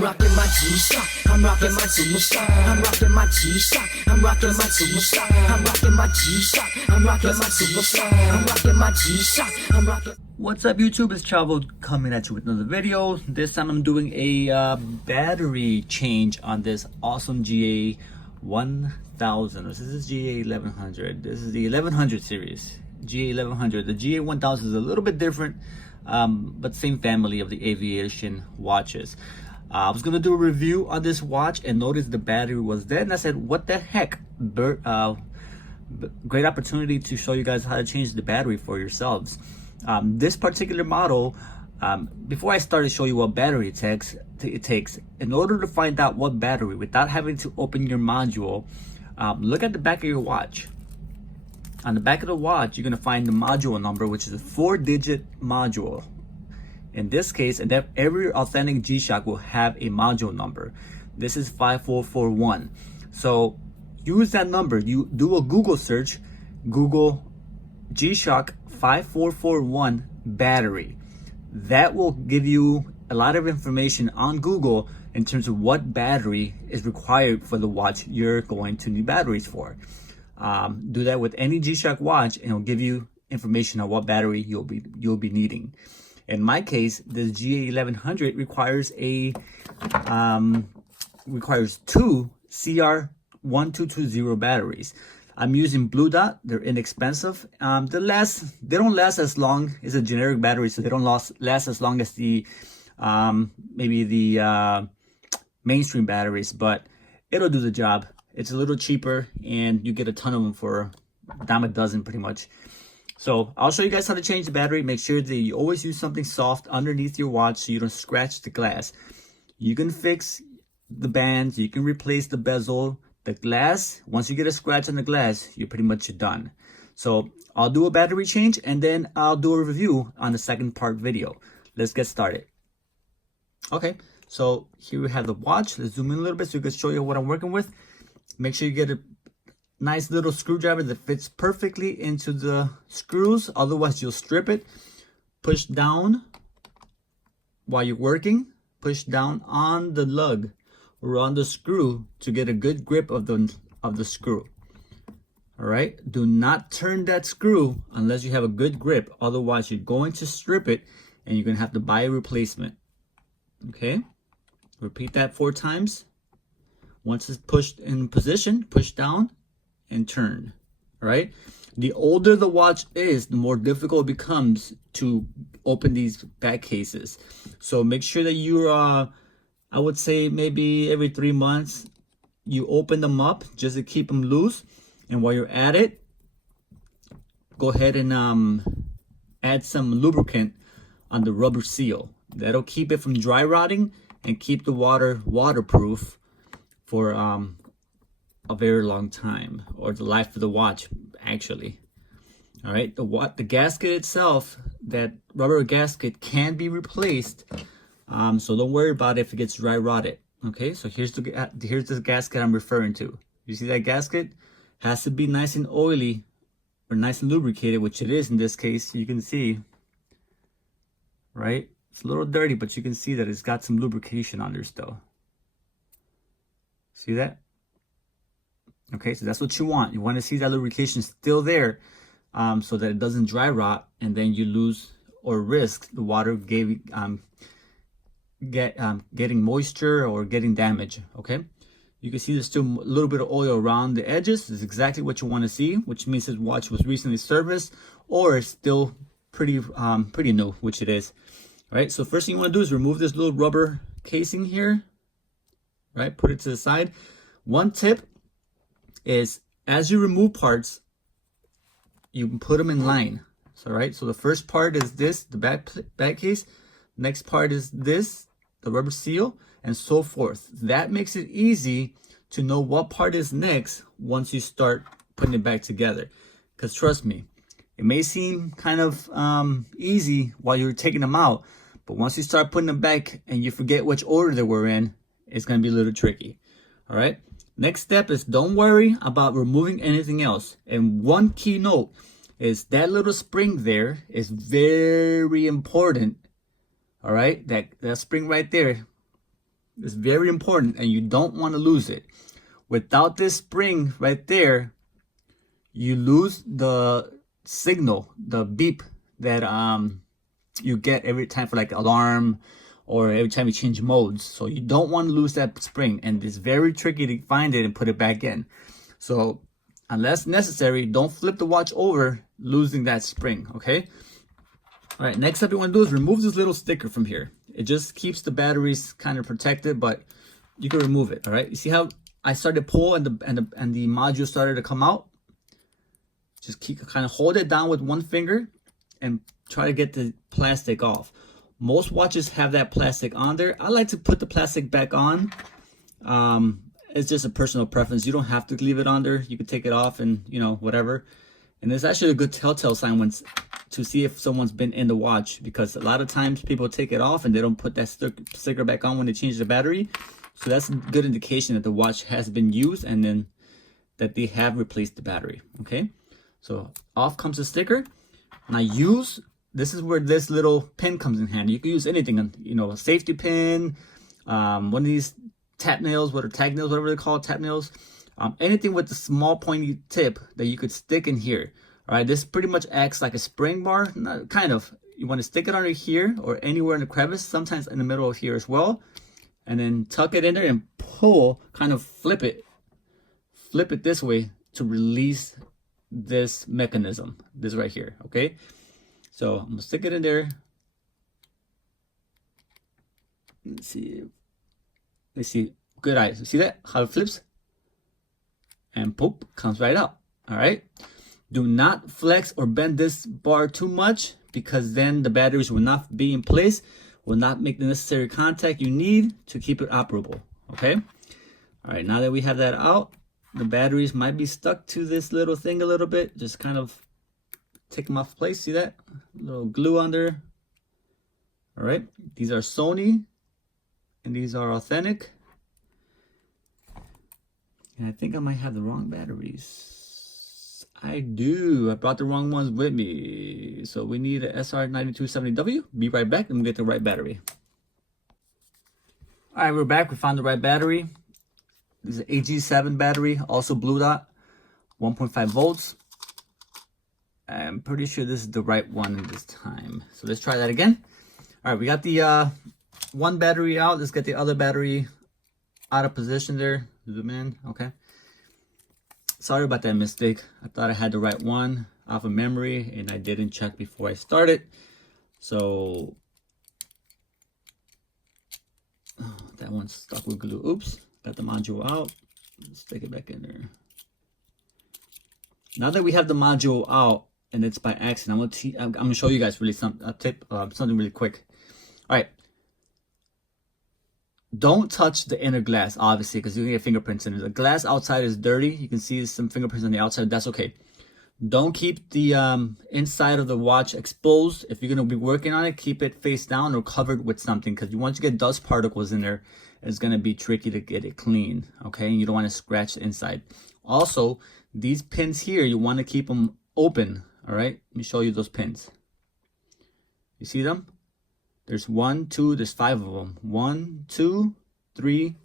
I'm rocking my G-Shock. I'm rocking my G-Shock. I'm rocking my G-Shock. I'm rocking my G-Shock. I'm rocking my G-Shock. I'm rocking my G-Shock. I'm rocking my G-Shock. I'm rocking. What's up, YouTube? It's Travel coming at you with another video. This time I'm doing a battery change on this awesome GA1000. This is GA1100. This is the 1100 series. GA1100. The GA1000 is a little bit different, but same family of the aviation watches. I was gonna do a review on this watch and noticed the battery was dead, and I said, what the heck? Great opportunity to show you guys how to change the battery for yourselves. This particular model, before I start to show you what battery it takes, in order to find out what battery without having to open your module, look at the back of your watch. On the back of the watch, you're going to find the module number, which is a 4-digit module. In this case, and every authentic G-Shock will have a module number. This is 5441. So use that number. You do a Google search, Google G-Shock 5441 battery. That will give you a lot of information on Google in terms of what battery is required for the watch you're going to need batteries for. Do that with any G-Shock watch and it'll give you information on what battery you'll be needing. In my case, the GA1100 requires two CR1220 batteries. I'm using Blue Dot. They're inexpensive. They don't last as long. It's a generic battery, so they don't last as long as the maybe the mainstream batteries, but it'll do the job. It's a little cheaper, and you get a ton of them for a dime a dozen, pretty much. So I'll show you guys how to change the battery. Make sure that you always use something soft underneath your watch so you don't scratch the glass. You can fix the bands. You can replace the bezel. The glass, once you get a scratch on the glass, you're pretty much done. So I'll do a battery change and then I'll do a review on the second part video. Let's get started. Okay, so here we have the watch. Let's zoom in a little bit so I can show you what I'm working with. Make sure you get a nice little screwdriver that fits perfectly into the screws. Otherwise, you'll strip it. Push down while you're working. Push down on the lug or on the screw to get a good grip of the screw. All right, do not turn that screw unless you have a good grip. Otherwise, you're going to strip it and you're gonna have to buy a replacement. Okay, repeat that 4 times. Once it's pushed in position, push down and turn. All right, the older the watch is, the more difficult it becomes to open these back cases. So make sure that you're I would say maybe every 3 months you open them up just to keep them loose. And while you're at it, go ahead and add some lubricant on the rubber seal. That'll keep it from dry rotting and keep the water waterproof for a very long time, or the life of the watch actually. All right, the gasket itself, that rubber gasket, can be replaced. So don't worry about it if it gets dry rotted. Okay, so here's the gasket I'm referring to. You see that gasket? Has to be nice and oily or nice and lubricated, which it is in this case. You can see, right? It's a little dirty, but you can see that it's got some lubrication on there still. See that? Okay, so that's what you want. You want to see that lubrication still there, so that it doesn't dry rot and then you lose or risk the water getting moisture or getting damage. Okay, you can see there's still a little bit of oil around the edges. This is exactly what you want to see, which means this watch was recently serviced or is still pretty new, which it is. All right, so first thing you want to do is remove this little rubber casing here. Right, put it to the side. One tip is, as you remove parts, you can put them in line. So right, so the first part is this, the back case. Next part is this, the rubber seal, and so forth. That makes it easy to know what part is next once you start putting it back together. Because trust me, it may seem kind of easy while you're taking them out, but once you start putting them back and you forget which order they were in, it's going to be a little tricky. All right, next step is don't worry about removing anything else. And one key note is that little spring there is very important. All right, that spring right there It's very important, and you don't want to lose it. Without this spring right there, you lose the signal, the beep that you get every time for like alarm or every time you change modes. So you don't want to lose that spring, and it's very tricky to find it and put it back in. So unless necessary, don't flip the watch over losing that spring, okay? All right, next up you want to do is remove this little sticker from here. It just keeps the batteries kind of protected, but you can remove it, all right? You see how I started to pull and the module started to come out? Just kind of hold it down with one finger and try to get the plastic off. Most watches have that plastic on there. I like to put the plastic back on. It's just a personal preference. You don't have to leave it on there. You can take it off and, you know, whatever. And it's actually a good telltale sign to see if someone's been in the watch, because a lot of times people take it off and they don't put that sticker back on when they change the battery. So that's a good indication that the watch has been used and then that they have replaced the battery, okay? So off comes the sticker. Now this is where this little pin comes in handy. You can use anything, you know, a safety pin, one of these tap nails, tag nails, whatever they call it, tap nails. Anything with the small pointy tip that you could stick in here. All right, this pretty much acts like a spring bar, kind of. You want to stick it under here or anywhere in the crevice, sometimes in the middle of here as well. And then tuck it in there and pull, kind of flip it this way to release this mechanism, this right here, okay? So I'm gonna stick it in there. Let's see, good eyes. See that, how it flips? And poop, comes right out, all right? Do not flex or bend this bar too much, because then the batteries will not be in place, will not make the necessary contact you need to keep it operable, okay? All right, now that we have that out, the batteries might be stuck to this little thing a little bit. Just kind of take them off place. See that? A little glue on there. All right, these are Sony and these are authentic. And I think I might have the wrong batteries. I do. I brought the wrong ones with me. So we need a SR9270W. Be right back and we'll get the right battery. All right, we're back. We found the right battery. This is an AG7 battery, also blue dot, 1.5 volts. I'm pretty sure this is the right one this time. So let's try that again. All right, we got the one battery out. Let's get the other battery out of position there. Zoom in, okay. Sorry about that mistake. I thought I had the right one off of memory and I didn't check before I started. So that one's stuck with glue. Oops. Got the module out. Let's stick it back in there. Now that we have the module out and it's by accident, I'm gonna show you guys really something really quick. All right. Don't touch the inner glass, obviously, because you can get fingerprints in it. The glass outside is dirty. You can see some fingerprints on the outside. That's okay. Don't keep the inside of the watch exposed. If you're gonna be working on it, keep it face down or covered with something, because once you get dust particles in there, it's going to be tricky to get it clean, okay? And you don't want to scratch the inside. Also, these pins here, you want to keep them open, all right? Let me show you those pins. You see them? There's 1, 2, there's 5 of them. 1, 2, 3,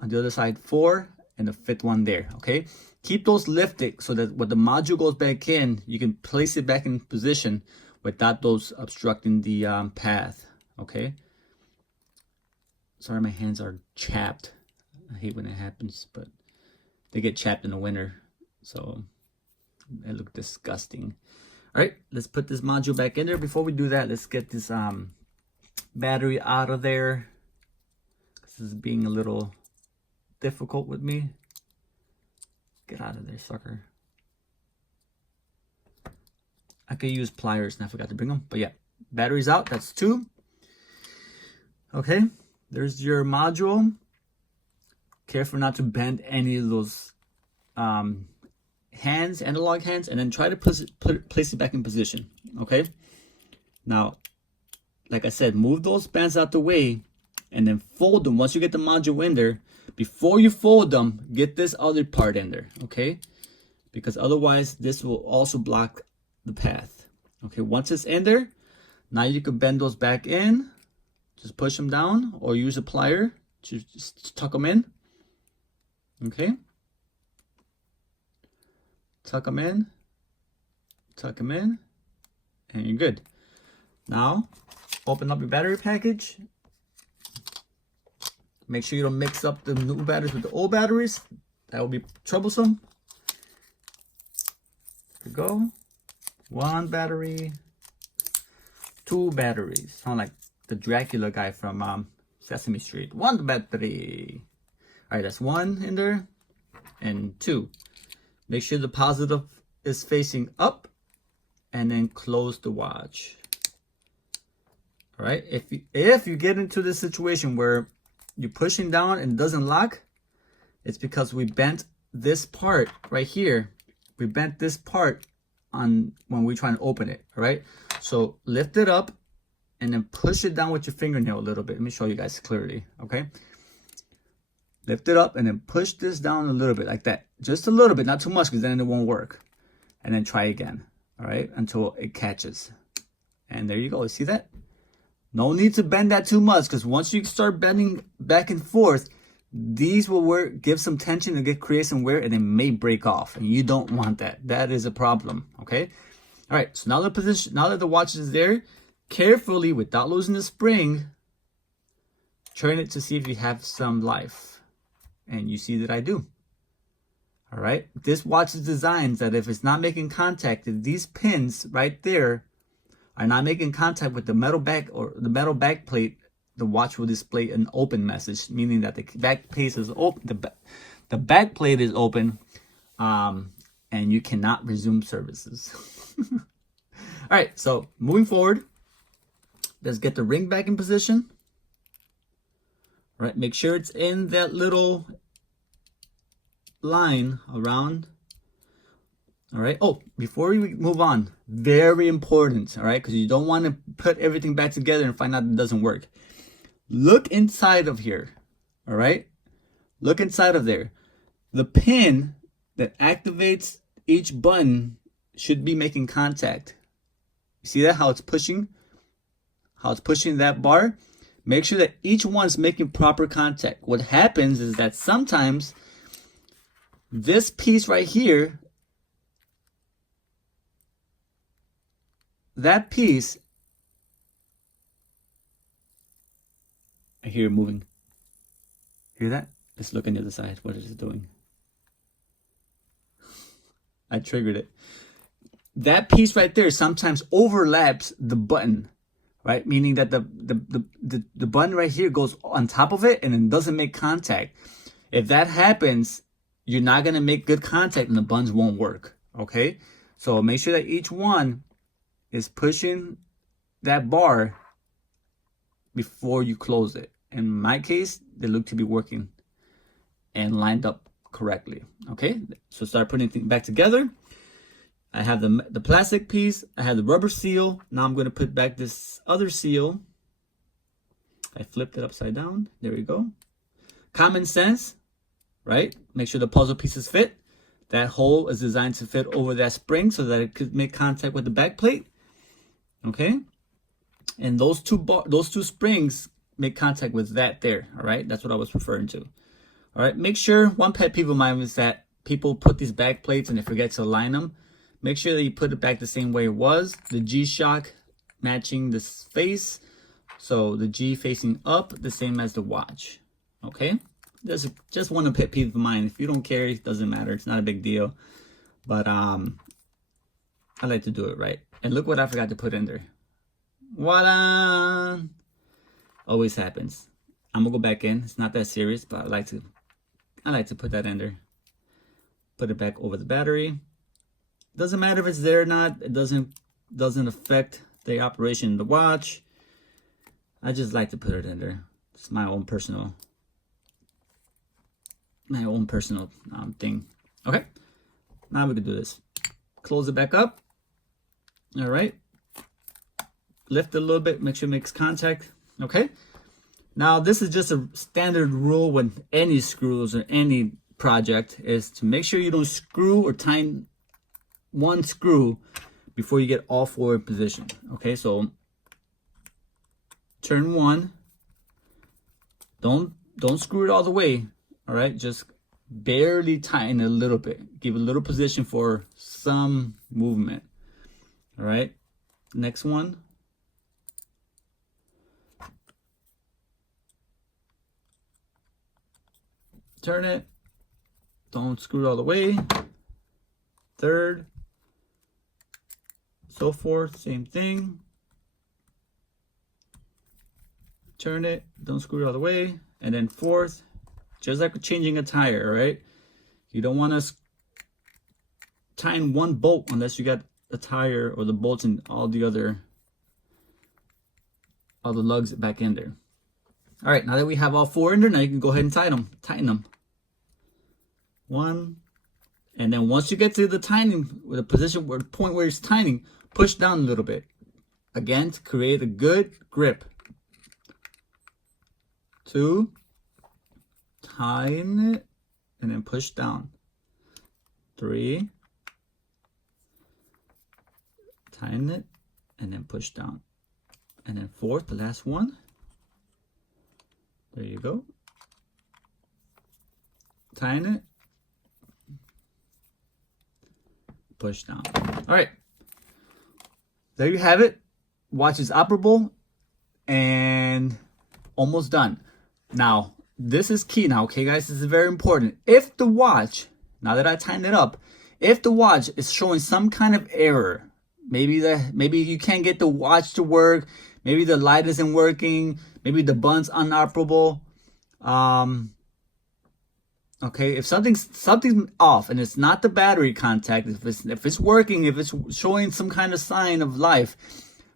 on the other side 4, and the 5th one there, okay? Keep those lifted so that when the module goes back in, you can place it back in position without those obstructing the path, okay? Sorry, my hands are chapped. I hate when it happens, but they get chapped in the winter, so they look disgusting. All right, let's put this module back in there. Before we do that, let's get this battery out of there. This is being a little difficult with me. Get out of there, sucker. I could use pliers and I forgot to bring them, but yeah, battery's out. That's 2. Okay. There's your module. Careful not to bend any of those hands, analog hands, and then try to place it back in position, okay? Now, like I said, move those bands out the way and then fold them. Once you get the module in there, before you fold them, get this other part in there, okay? Because otherwise, this will also block the path, okay? Once it's in there, now you can bend those back in. Just push them down or use a plier to just tuck them in. Okay. Tuck them in. Tuck them in. And you're good. Now, open up your battery package. Make sure you don't mix up the new batteries with the old batteries. That will be troublesome. Here we go. 1 battery. 2 batteries. Sound like the Dracula guy from Sesame Street. 1 battery. All right, that's 1 in there. And 2. Make sure the positive is facing up. And then close the watch. All right. If you get into this situation where you're pushing down and it doesn't lock, it's because we bent this part right here. We bent this part on when we try and open it. All right. So lift it up and then push it down with your fingernail a little bit. Let me show you guys clearly. Okay. Lift it up and then push this down a little bit like that. Just a little bit, not too much, because then it won't work. And then try again. All right. Until it catches. And there you go. See that? No need to bend that too much, because once you start bending back and forth, these will work, give some tension and create some wear, and it may break off. And you don't want that. That is a problem. Okay. All right. So now that the watch is there, carefully, without losing the spring, turn it to see if you have some life. And you see that I do. All right. This watch is designed that if it's not making contact, if these pins right there are not making contact with the metal back or the metal back plate, the watch will display an open message, meaning that the back plate is open. The back plate is open, and you cannot resume services. All right. So moving forward, let's get the ring back in position. All right. Make sure it's in that little line around. All right. Oh, before we move on, very important. All right. Because you don't want to put everything back together and find out it doesn't work. Look inside of here. All right. Look inside of there. The pin that activates each button should be making contact. You see that? How it's pushing? How it's pushing that bar? Make sure that each one's making proper contact. What happens is that sometimes this piece right here, that piece, I hear it moving. Hear that? Let's look on the other side. What is it doing? I triggered it. That piece right there sometimes overlaps the button, right? Meaning that the button right here goes on top of it and it doesn't make contact. If that happens, you're not going to make good contact and the buttons won't work. Okay. So make sure that each one is pushing that bar before you close it. In my case, they look to be working and lined up correctly. Okay. So start putting things back together. I have the plastic piece. I have the rubber seal. Now I'm going to put back this other seal. I flipped it upside down. There we go. Common sense. Right? Make sure the puzzle pieces fit. That hole is designed to fit over that spring so that it could make contact with the back plate. Okay? And those two springs make contact with that there. All right? That's what I was referring to. All right? Make sure, one pet peeve of mine is that people put these back plates and they forget to align them. Make sure that you put it back the same way it was. The G-Shock matching the face. So the G facing up, the same as the watch. Okay? That's just one pet peeve of mine. If you don't care, it doesn't matter. It's not a big deal. But I like to do it right. And look what I forgot to put in there. Voila! Always happens. I'm gonna go back in. It's not that serious, but I like to put that in there. Put it back over the battery. Doesn't matter if it's there or not. It doesn't affect the operation of the watch. I just like to put it in there. It's my own personal thing. Okay, now we can do this. Close it back up. All right, lift it a little bit, make sure it makes contact. Okay, now this is just a standard rule with any screws or any project, is to make sure you don't screw or tighten one screw before you get all four in position. Okay, so turn one, Don't screw it all the way. All right, just barely tighten it a little bit. Give a little position for some movement. All right, next one. Turn it. Don't screw it all the way. Third. So forth, same thing. Turn it, don't screw it all the way. And then fourth, just like changing a tire, right? You don't want to tighten one bolt unless you got the tire or the bolts and all the lugs back in there. All right, now that we have all four in there, now you can go ahead and tighten them. One, and then once you get to the tightening, with the position or the point where it's tightening, push down a little bit. Again, to create a good grip. 2, tighten it, and then push down. 3, tighten it, and then push down. And then 4th, the last one. There you go. Tighten it, push down. All right. There you have it. Watch is operable and almost done. Now, this is key now, okay, guys? This is very important. If the watch, now that I tightened it up, if the watch is showing some kind of error, maybe you can't get the watch to work, maybe the light isn't working, maybe the button's inoperable, okay, if something's off and it's not the battery contact, if it's working, if it's showing some kind of sign of life,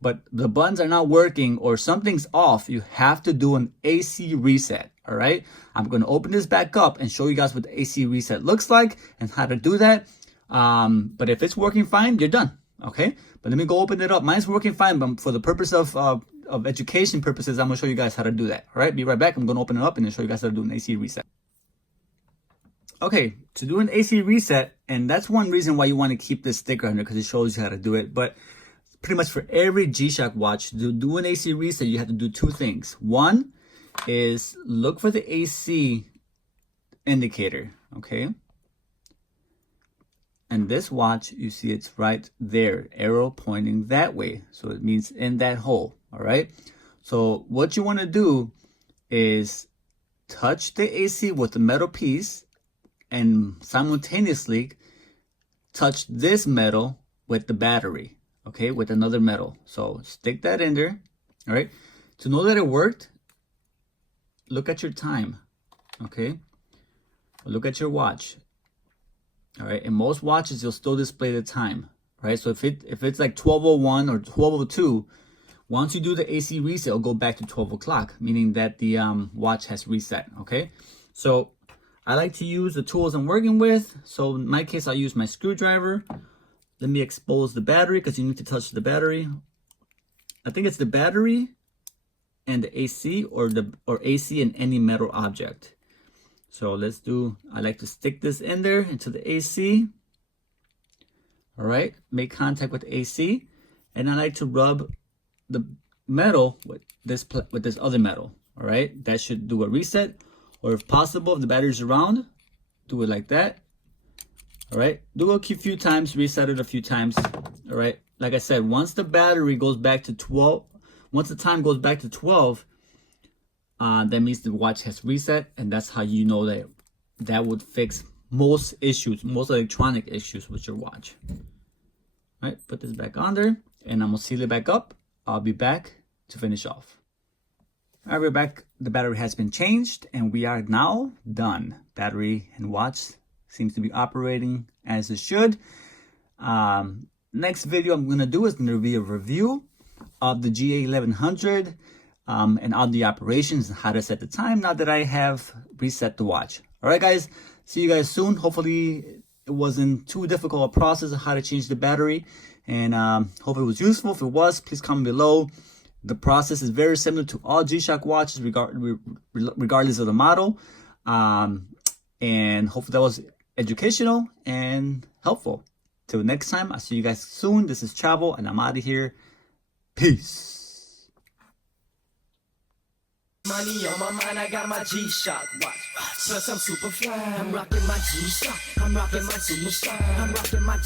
but the buttons are not working or something's off, you have to do an AC reset. All right, I'm going to open this back up and show you guys what the AC reset looks like and how to do that. But if it's working fine, you're done. Okay, but let me go open it up. Mine's working fine, but for the purpose of education purposes, I'm going to show you guys how to do that. All right, be right back. I'm going to open it up and then show you guys how to do an AC reset. Okay, to do an AC reset, and that's one reason why you want to keep this sticker on there, because it shows you how to do it. But pretty much for every G-Shock watch, to do an AC reset, you have to do two things. One is look for the AC indicator, okay? And this watch, you see it's right there, arrow pointing that way. So it means in that hole, all right? So what you want to do is touch the AC with the metal piece and simultaneously touch this metal with the battery, okay, with another metal. So stick that in there, all right? To know that it worked, look at your time, okay? Look at your watch, all right? In most watches, you'll still display the time, right? So if it's like 12:01 or 12:02, once you do the AC reset, it'll go back to 12 o'clock, meaning that the watch has reset, okay? So I like to use the tools I'm working with. So in my case, I'll use my screwdriver. Let me expose the battery because you need to touch the battery. I think it's the battery and the AC or AC and any metal object. So I like to stick this in there into the AC. All right, make contact with the AC. And I like to rub the metal with this other metal. All right, that should do a reset. Or if possible, if the battery's around, do it like that. All right, do it a few times, reset it a few times. All right, like I said, once the battery goes back to 12, once the time goes back to 12, that means the watch has reset, and that's how you know that would fix most issues, most electronic issues with your watch. All right, put this back on there, and I'm gonna seal it back up. I'll be back to finish off. All right, we're back. The battery has been changed, and we are now done. Battery and watch seems to be operating as it should. Next video I'm going to do is going to be a review of the GA1100 and all the operations and how to set the time now that I have reset the watch. All right, guys. See you guys soon. Hopefully it wasn't too difficult a process of how to change the battery, and hope it was useful. If it was, please comment below. The process is very similar to all G-Shock watches, regardless of the model. And hopefully that was educational and helpful. Till next time, I'll see you guys soon. This is Travel, and I'm out of here. Peace. Money on my mind, I got my G-Shock watch. Plus I'm super fly. I'm rocking my G-Shock. I'm rocking my G-Shock. I'm rocking my